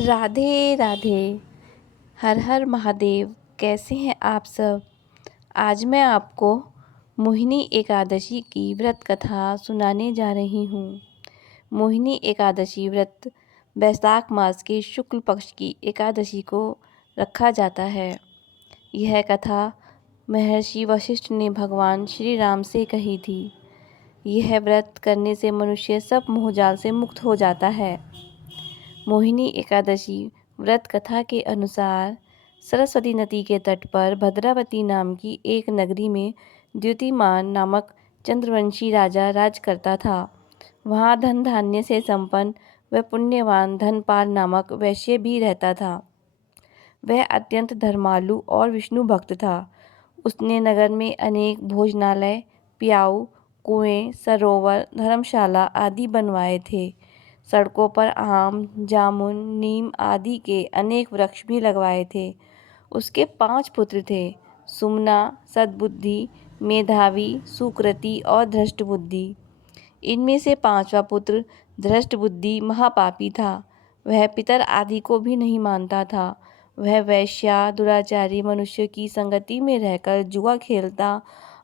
राधे राधे। हर हर महादेव। कैसे हैं आप सब। आज मैं आपको मोहिनी एकादशी की व्रत कथा सुनाने जा रही हूँ। मोहिनी एकादशी व्रत बैसाख मास के शुक्ल पक्ष की एकादशी को रखा जाता है। यह कथा महर्षि वशिष्ठ ने भगवान श्री राम से कही थी। यह व्रत करने से मनुष्य सब मोहजाल से मुक्त हो जाता है। मोहिनी एकादशी व्रत कथा के अनुसार सरस्वती नदी के तट पर भद्रावती नाम की एक नगरी में द्युतिमान नामक चंद्रवंशी राजा राज करता था। वहाँ धन धान्य से संपन्न व पुण्यवान धनपाल नामक वैश्य भी रहता था। वह अत्यंत धर्मालु और विष्णु भक्त था। उसने नगर में अनेक भोजनालय, प्याऊ, कुएं, सरोवर, धर्मशाला आदि बनवाए थे। सड़कों पर आम, जामुन, नीम आदि के अनेक वृक्ष भी लगवाए थे। उसके 5 पुत्र थे, सुमना, सद्बुद्धि, मेधावी, सुकृति और धृष्टबुद्धि। इनमें से 5वां पुत्र धृष्टबुद्धि महापापी था। वह पितर आदि को भी नहीं मानता था। वह वेश्या, दुराचारी मनुष्य की संगति में रहकर जुआ खेलता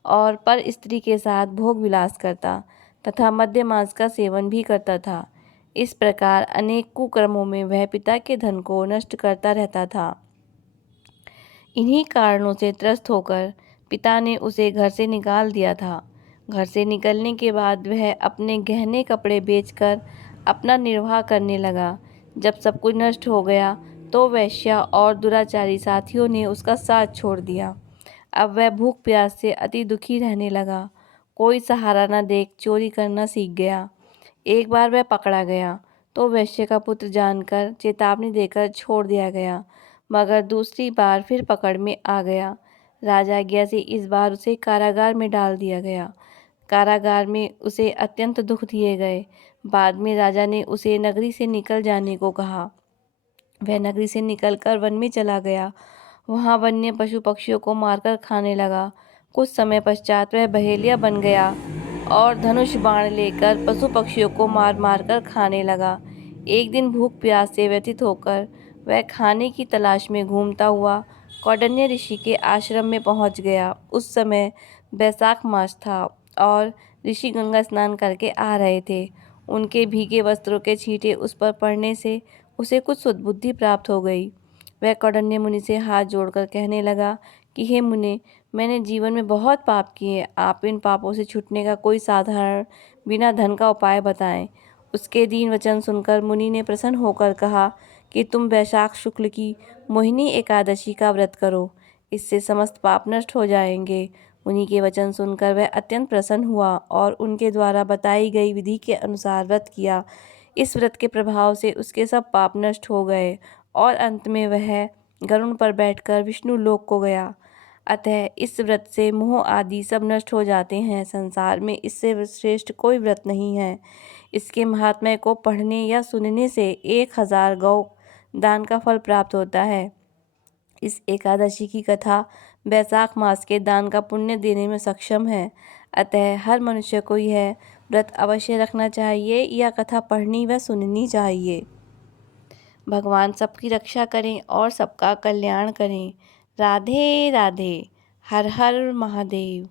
और पर स्त्री के साथ भोग विलास करता तथा मद्य मांस का सेवन भी करता था। इस प्रकार अनेक कुकर्मों में वह पिता के धन को नष्ट करता रहता था। इन्हीं कारणों से त्रस्त होकर पिता ने उसे घर से निकाल दिया था। घर से निकलने के बाद वह अपने गहने कपड़े बेचकर अपना निर्वाह करने लगा। जब सब कुछ नष्ट हो गया तो वेश्या और दुराचारी साथियों ने उसका साथ छोड़ दिया। अब वह भूख प्यास से अति दुखी रहने लगा। कोई सहारा न देख चोरी करना सीख गया। एक बार वह पकड़ा गया तो वैश्य का पुत्र जानकर चेतावनी देकर छोड़ दिया गया, मगर दूसरी बार फिर पकड़ में आ गया। राजाज्ञा से इस बार उसे कारागार में डाल दिया गया। कारागार में उसे अत्यंत दुख दिए गए। बाद में राजा ने उसे नगरी से निकल जाने को कहा। वह नगरी से निकलकर वन में चला गया। वहाँ वन्य पशु पक्षियों को मारकर खाने लगा। कुछ समय पश्चात वह बहेलिया बन गया और धनुष बाण लेकर पशु पक्षियों को मार मार कर खाने लगा। एक दिन भूख प्यास से व्यथित होकर वह खाने की तलाश में घूमता हुआ कौंडिन्य ऋषि के आश्रम में पहुंच गया। उस समय बैसाख मास था और ऋषि गंगा स्नान करके आ रहे थे। उनके भीगे वस्त्रों के छींटे उस पर पड़ने से उसे कुछ सुदबुद्धि प्राप्त हो गई। वह कौंडिन्य मुनि से हाथ जोड़कर कहने लगा कि हे मुने, मैंने जीवन में बहुत पाप किए। आप इन पापों से छूटने का कोई साधारण बिना धन का उपाय बताएं। उसके दीन वचन सुनकर मुनि ने प्रसन्न होकर कहा कि तुम वैशाख शुक्ल की मोहिनी एकादशी का व्रत करो, इससे समस्त पाप नष्ट हो जाएंगे। मुनि के वचन सुनकर वह अत्यंत प्रसन्न हुआ और उनके द्वारा बताई गई विधि के अनुसार व्रत किया। इस व्रत के प्रभाव से उसके सब पाप नष्ट हो गए और अंत में वह गरुड़ पर बैठकर विष्णु लोक को गया। अतः इस व्रत से मोह आदि सब नष्ट हो जाते हैं। संसार में इससे श्रेष्ठ कोई व्रत नहीं है। इसके महात्म्य को पढ़ने या सुनने से 1000 गौ दान का फल प्राप्त होता है। इस एकादशी की कथा बैसाख मास के दान का पुण्य देने में सक्षम है। अतः हर मनुष्य को यह व्रत अवश्य रखना चाहिए या कथा पढ़नी व सुननी चाहिए। भगवान सबकी रक्षा करें और सबका कल्याण करें। राधे राधे। हर हर महादेव।